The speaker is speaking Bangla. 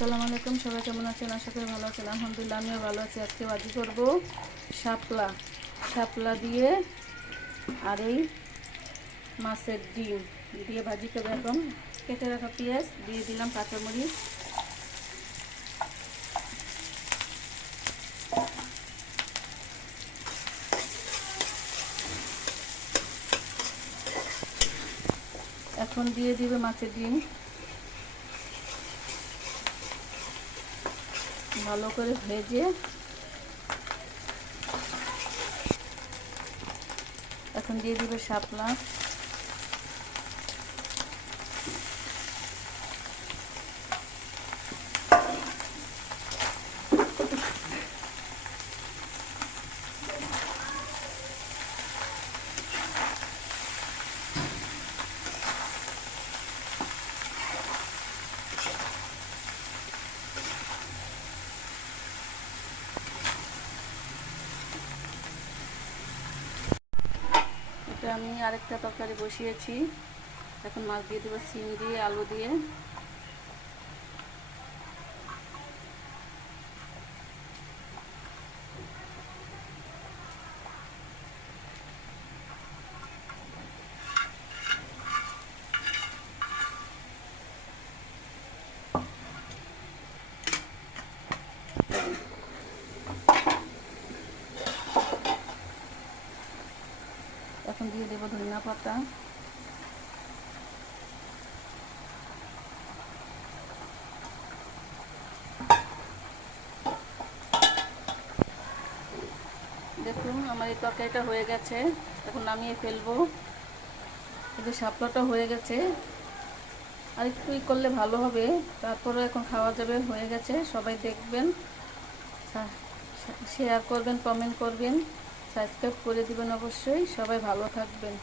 আসসালামু আলাইকুম, সবাই কেমন আছেন? আশা করি ভালো আছেন। আলহামদুলিল্লাহ আমিও ভালো আছি। আজকে ভাজি করব শাপলা শাপলা দিয়ে আর এই মাছের ডিম দিয়ে ভাজি করবো। এখন কেটে রাখা পেঁয়াজ দিয়ে দিলাম, কাঁচামরিচ, এখন দিয়ে দিবে মাছের ডিম, ভালো করে ভেজে এখন দিয়ে দিবে শাপলা, এটা আমি আরেকটা তরকারি বসিয়েছি। এখন মাছ দিয়ে দেবো, সিম দিয়ে আলু দিয়ে। এখন দিয়ে দেবো ধনিয়া পাতা, দেখুন আমার এই তরকারিটা হয়ে গেছে। এখন নামিয়ে ফেলবো। এই যে শাপলাটা হয়ে গেছে, আর একটু করলে ভালো হবে, তারপরে এখন খাওয়া যাবে। হয়ে গেছে। সবাই দেখবেন, শেয়ার করবেন, কমেন্ট করবেন, সাবস্ক্রাইব করে দিবেন অবশ্যই। সবাই ভালো থাকবেন।